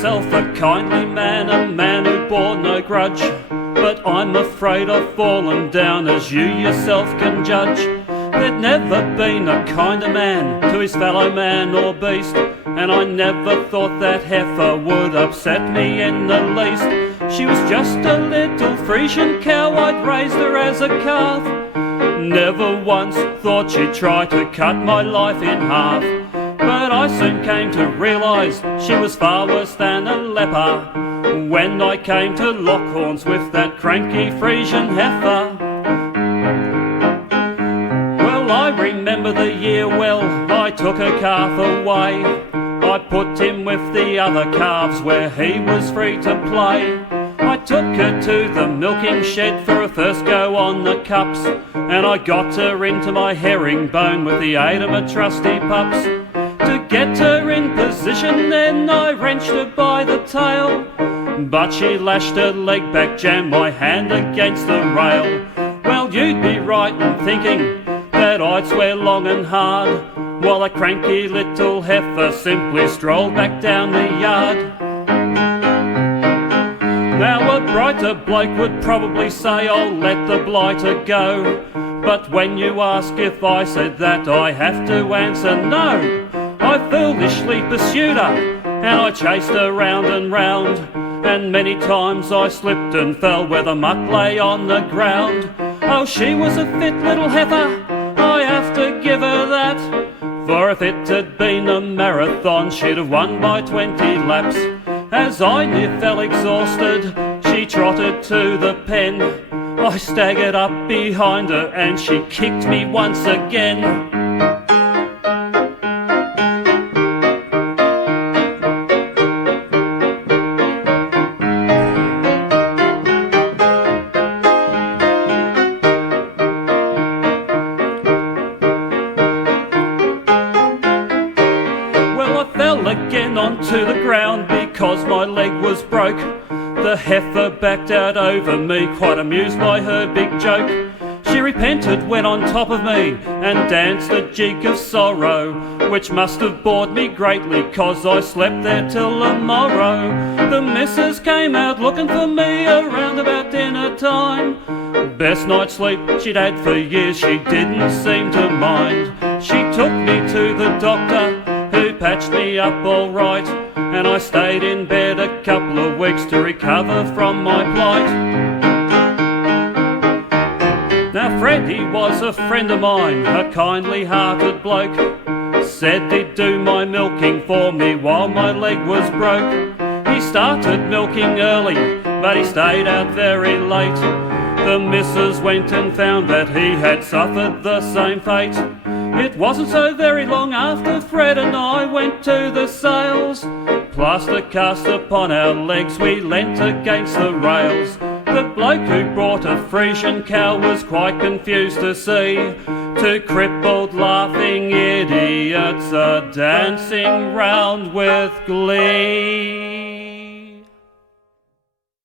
yourself a kindly man, a man who bore no grudge. But I'm afraid I've fallen down, as you yourself can judge. There'd never been a kinder man to his fellow man or beast, and I never thought that heifer would upset me in the least. She was just a little Friesian cow, I'd raised her as a calf. Never once thought she'd try to cut my life in half. But I soon came to realise she was far worse than a leper when I came to lock horns with that cranky Friesian heifer. Well, I remember the year well, I took a calf away. I put him with the other calves where he was free to play. I took her to the milking shed for a first go on the cups, and I got her into my herringbone with the aid of my trusty pups. To get her in position then I wrenched her by the tail, but she lashed her leg back, jammed my hand against the rail. Well, you'd be right in thinking that I'd swear long and hard, while a cranky little heifer simply strolled back down the yard. Now a brighter bloke would probably say I'll let the blighter go, but when you ask if I said that, I have to answer no. I foolishly pursued her, and I chased her round and round, and many times I slipped and fell where the muck lay on the ground. Oh, she was a fit little heifer, I have to give her that, for if it had been a marathon she'd have won by 20 laps. As I near fell exhausted, she trotted to the pen. I staggered up behind her and she kicked me once again. Again onto the ground because my leg was broke. The heifer backed out over me, quite amused by her big joke. She repented, went on top of me and danced a jig of sorrow, which must have bored me greatly, cause I slept there till the morrow. The missus came out looking for me around about dinner time. Best night's sleep she'd had for years, she didn't seem to mind. She took me to the doctor, who patched me up all right, and I stayed in bed a couple of weeks to recover from my plight. Now Fred, he was a friend of mine, a kindly-hearted bloke, said he'd do my milking for me while my leg was broke. He started milking early, but he stayed out very late. The missus went and found that he had suffered the same fate. It wasn't so very long after Fred and I went to the sales. Plaster cast upon our legs, we leant against the rails. The bloke who brought a Friesian cow was quite confused to see two crippled laughing idiots a dancing round with glee.